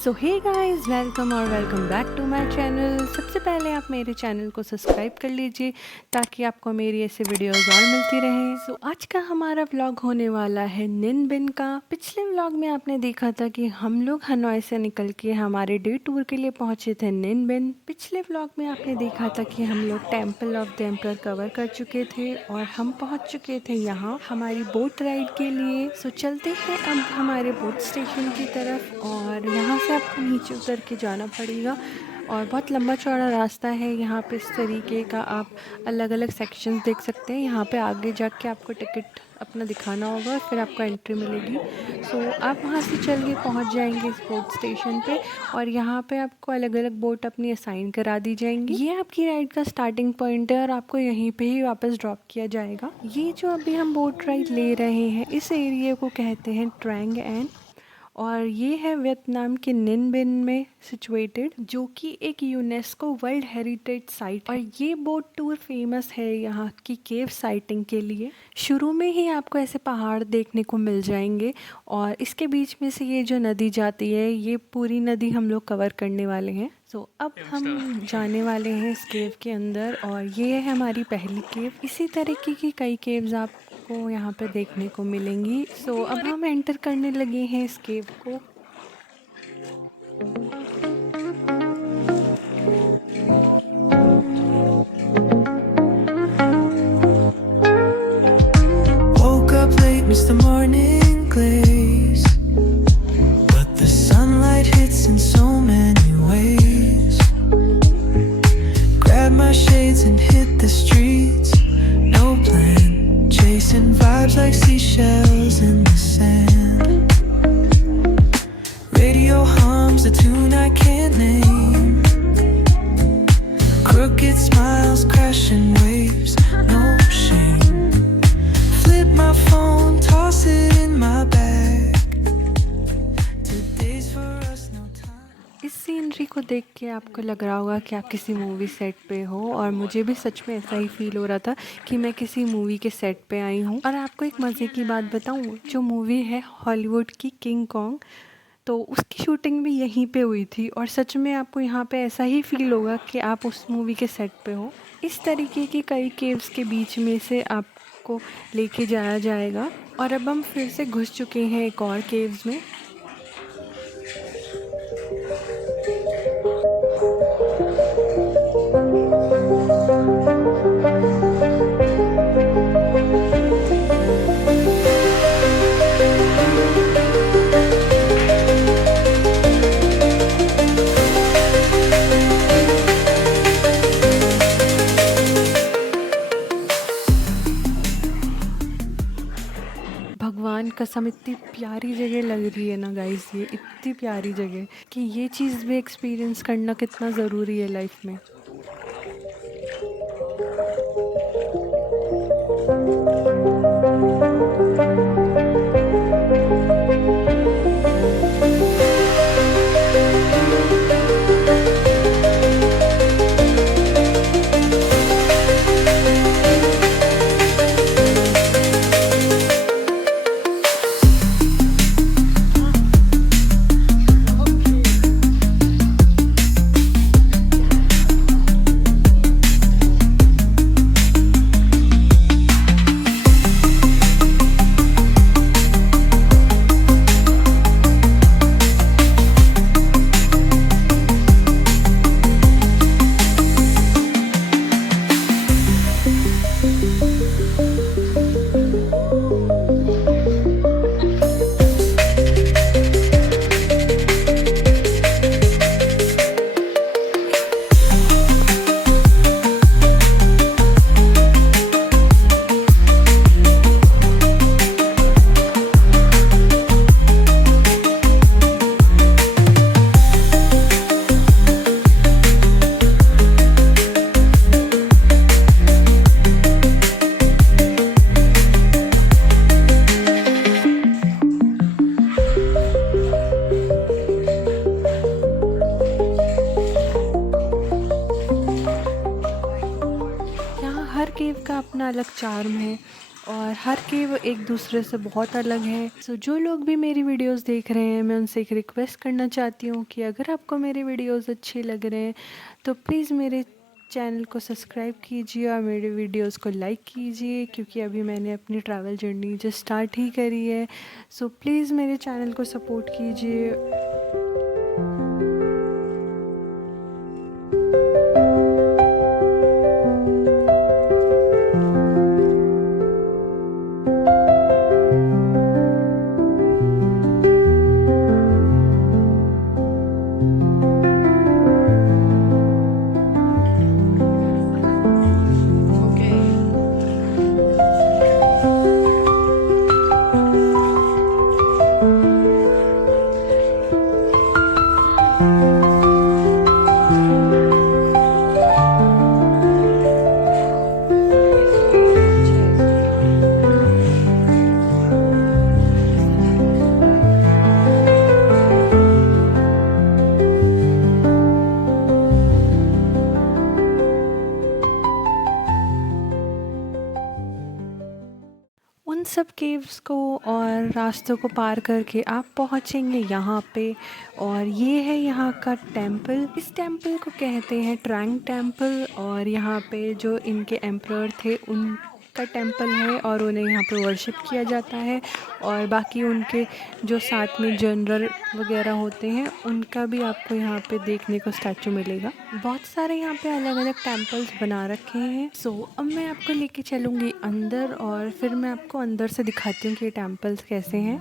So hey guys, welcome back to my channel. सबसे पहले आप मेरे चैनल को सब्सक्राइब कर लीजिए ताकि आपको मेरी ऐसे वीडियोस और मिलती रहे। सो आज का हमारा व्लॉग होने वाला है निन बिन का। पिछले व्लॉग में आपने देखा था कि हम लोग हनोई से निकल के हमारे डे टूर के लिए पहुंचे थे निन बिन। पिछले व्लॉग में आपने देखा था कि हम लोग temple of the emperor cover कर चुके थे और हम पहुँच चुके थे यहाँ हमारी बोट राइड के लिए। सो चलते हैं अब हमारे बोट स्टेशन की तरफ और यहाँ से आपको नीचे उतर के जाना पड़ेगा और बहुत लंबा चौड़ा रास्ता है। यहाँ पे इस तरीके का आप अलग अलग सेक्शंस देख सकते हैं। यहाँ पे आगे जाके आपको टिकट अपना दिखाना होगा और फिर आपको एंट्री मिलेगी। सो आप वहाँ से चल के पहुँच जाएंगे इस बोट स्टेशन पे और यहाँ पे आपको अलग अलग बोट अपनी असाइन करा दी जाएंगी। ये आपकी राइड का स्टार्टिंग पॉइंट है और आपको यहीं पे ही वापस ड्रॉप किया जाएगा। ये जो अभी हम बोट राइड ले रहे हैं इस एरिया को कहते हैं ट्रैंग एन और ये है वियतनाम के निन बिन में सिचुएटेड, जो कि एक यूनेस्को वर्ल्ड हेरिटेज साइट। और ये बोट टूर फेमस है यहाँ की केव साइटिंग के लिए। शुरू में ही आपको ऐसे पहाड़ देखने को मिल जाएंगे और इसके बीच में से ये जो नदी जाती है, ये पूरी नदी हम लोग कवर करने वाले हैं। सो अब हम जाने वाले हैं इस केव के अंदर और ये है हमारी पहली केव। इसी तरीके की कई केव्स आपको यहाँ पे देखने को मिलेंगी। सो अब हम एंटर करने लगे हैं इस केव को। Woke up late, missed the morning glaze, but the sunlight hits in so many ways. Grab my shades and hit the streets, no plan, chasing vibes like seashells in the sand. Radio hums a tune I can't name, crooked smiles crashing waves, no shame. Flip my phone, toss it in my bag. Today's for us, no time. इस scenery को देख के आपको लग रहा होगा कि आप किसी मूवी सेट पे हो और मुझे भी सच में ऐसा ही फील हो रहा था कि मैं किसी मूवी के सेट पे आई हूँ। और आपको एक मज़े की बात बताऊँ, जो मूवी है हॉलीवुड की किंग कॉन्ग, तो उसकी शूटिंग भी यहीं पे हुई थी और सच में आपको यहाँ पे ऐसा ही फील होगा कि आप उस मूवी के सेट पे हो। इस तरीके की कई केव्स के बीच में से आपको लेके जाया जाएगा और अब हम फिर से घुस चुके हैं एक और केव्स में। भगवान कसम इतनी प्यारी जगह लग रही है ना गाइस, ये इतनी प्यारी जगह कि ये चीज़ भी एक्सपीरियंस करना कितना ज़रूरी है लाइफ में। हर केव का अपना अलग चार्म है और हर केव एक दूसरे से बहुत अलग है। सो जो लोग भी मेरी वीडियोस देख रहे हैं, मैं उनसे एक रिक्वेस्ट करना चाहती हूँ कि अगर आपको मेरे वीडियोस अच्छे लग रहे हैं तो प्लीज़ मेरे चैनल को सब्सक्राइब कीजिए और मेरे वीडियोस को लाइक कीजिए, क्योंकि अभी मैंने अपनी ट्रैवल जर्नी जस्ट स्टार्ट ही करी है। सो प्लीज़ मेरे चैनल को सपोर्ट कीजिए। उन सब केव्स को और रास्तों को पार करके आप पहुंचेंगे यहाँ पे, और ये है यहाँ का टेंपल। इस टेंपल को कहते हैं ट्रैंग टेंपल, और यहाँ पे जो इनके एम्परर थे उनका टेंपल है और उन्हें यहाँ पे वर्शिप किया जाता है। और बाकी उनके जो साथ में जनरल वगैरह होते हैं उनका भी आपको यहाँ पे देखने को स्टैचू मिलेगा। बहुत सारे यहाँ पे अलग अलग टेंपल्स बना रखे हैं। सो अब मैं आपको लेके चलूँगी अंदर और फिर मैं आपको अंदर से दिखाती हूँ कि ये टेंपल्स कैसे हैं।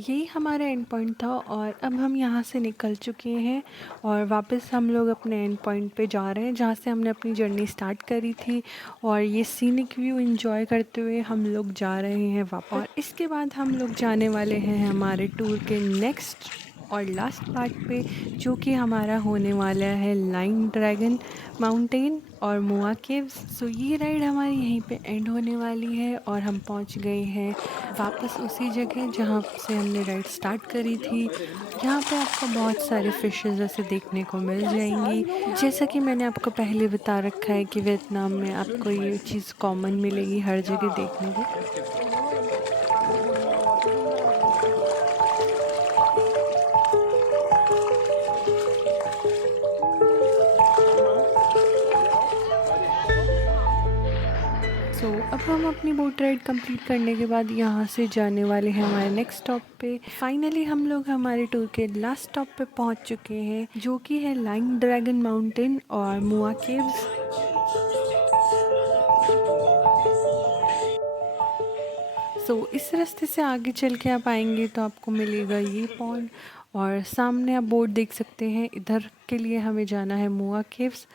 यही हमारा एंड पॉइंट था और अब हम यहाँ से निकल चुके हैं और वापस हम लोग अपने एंड पॉइंट पे जा रहे हैं जहाँ से हमने अपनी जर्नी स्टार्ट करी थी। और ये सीनिक व्यू एंजॉय करते हुए हम लोग जा रहे हैं वापस। और इसके बाद हम लोग जाने वाले हैं हमारे टूर के नेक्स्ट और लास्ट पार्ट पे, जो कि हमारा होने वाला है लाइन ड्रैगन माउंटेन और मोआ केव्स। सो ये राइड हमारी यहीं पे एंड होने वाली है और हम पहुंच गए हैं वापस उसी जगह जहां से हमने राइड स्टार्ट करी थी। यहाँ पे आपको बहुत सारे फिशेस जैसे देखने को मिल जाएंगी। जैसा कि मैंने आपको पहले बता रखा है कि वियतनाम में आपको ये चीज़ कॉमन मिलेगी हर जगह देखने को। अब हम अपनी बोट राइड कंप्लीट करने के बाद यहाँ से जाने वाले हैं हमारे नेक्स्ट स्टॉप पे। फाइनली हम लोग हमारे टूर के लास्ट स्टॉप पे पहुँच चुके हैं, जो कि है लाइन ड्रैगन माउंटेन और मोआ केव्स। इस रास्ते से आगे चल के आप आएंगे तो आपको मिलेगा ये पॉन्ड, और सामने आप बोर्ड देख सकते हैं। इधर के लिए हमें जाना है मोआ केव्स।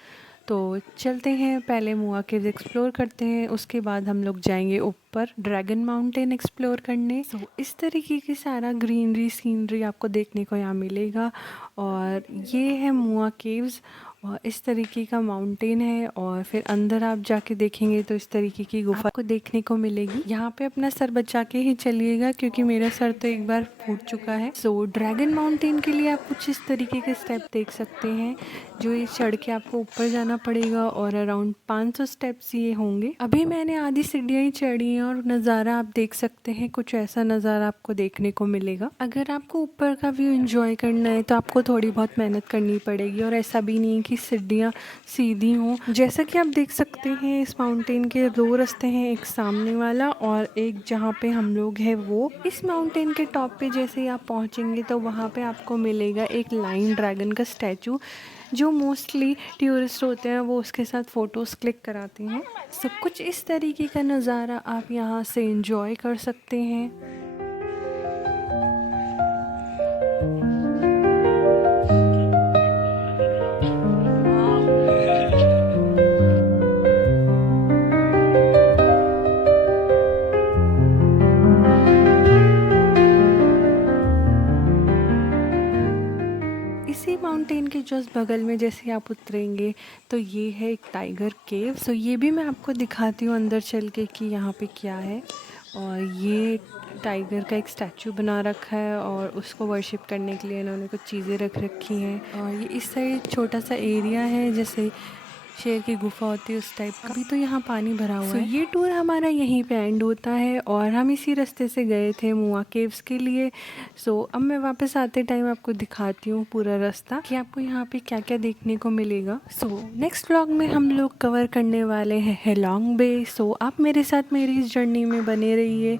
तो चलते हैं, पहले मोआ केव्स एक्सप्लोर करते हैं, उसके बाद हम लोग जाएंगे ऊपर ड्रैगन माउंटेन एक्सप्लोर करने। इस तरीके की सारा ग्रीनरी सीनरी आपको देखने को यहाँ मिलेगा। और ये है मोआ केव्स और इस तरीके का माउंटेन है, और फिर अंदर आप जाके देखेंगे तो इस तरीके की गुफा को देखने को मिलेगी। यहाँ पे अपना सर बचा के ही चलिएगा क्योंकि मेरा सर तो एक बार फूट चुका है। ड्रैगन माउंटेन के लिए आप कुछ इस तरीके के स्टेप देख सकते हैं, जो ये चढ़ के आपको ऊपर जाना पड़ेगा और अराउंड 500 स्टेप्स ये होंगे। अभी मैंने आधी सीढ़ियाँ ही चढ़ी हैं और नज़ारा आप देख सकते हैं, कुछ ऐसा नज़ारा आपको देखने को मिलेगा। अगर आपको ऊपर का व्यू एंजॉय करना है तो आपको थोड़ी बहुत मेहनत करनी पड़ेगी, और ऐसा भी नहीं है कि सीढ़ियाँ सीधी हों। जैसा कि आप देख सकते हैं इस माउंटेन के 2 रास्ते हैं, एक सामने वाला और एक जहाँ पे हम लोग हैं वो। इस माउंटेन के टॉप पे जैसे ही आप पहुँचेंगे तो वहाँ पे आपको मिलेगा एक लाइन ड्रैगन का स्टैचू, जो मोस्टली टूरिस्ट होते हैं वो उसके साथ फ़ोटोज़ क्लिक कराते हैं। सब कुछ इस तरीके का नज़ारा आप यहाँ से एंजॉय कर सकते हैं। इसी माउंटेन के जस्ट बगल में जैसे आप उतरेंगे तो ये है एक टाइगर केव। सो ये भी मैं आपको दिखाती हूँ अंदर चल के कि यहाँ पे क्या है। और ये टाइगर का एक स्टैचू बना रखा है और उसको वर्शिप करने के लिए इन्होंने कुछ चीज़ें रख रखी हैं। और ये इस साइड छोटा सा एरिया है जैसे शेर की गुफा होती है उस टाइप का। अभी तो यहाँ पानी भरा हुआ है। ये टूर हमारा यहीं पे एंड होता है और हम इसी रास्ते से गए थे मुआ केव्स के लिए। सो अब मैं वापस आते टाइम आपको दिखाती हूँ पूरा रास्ता कि आपको यहाँ पे क्या क्या देखने को मिलेगा। सो नेक्स्ट व्लॉग में हम लोग कवर करने वाले हैं हेलोंग बे। सो आप मेरे साथ मेरी इस जर्नी में बने रहिए।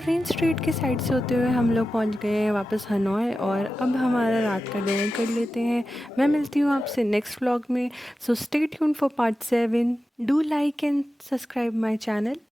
ट्रेन स्ट्रीट के साइड से होते हुए हम लोग पहुंच गए हैं वापस हनोई और अब हमारा रात का डिनर कर लेते हैं। मैं मिलती हूँ आपसे नेक्स्ट व्लॉग में। So stay tuned for part 7। Do like and subscribe my channel.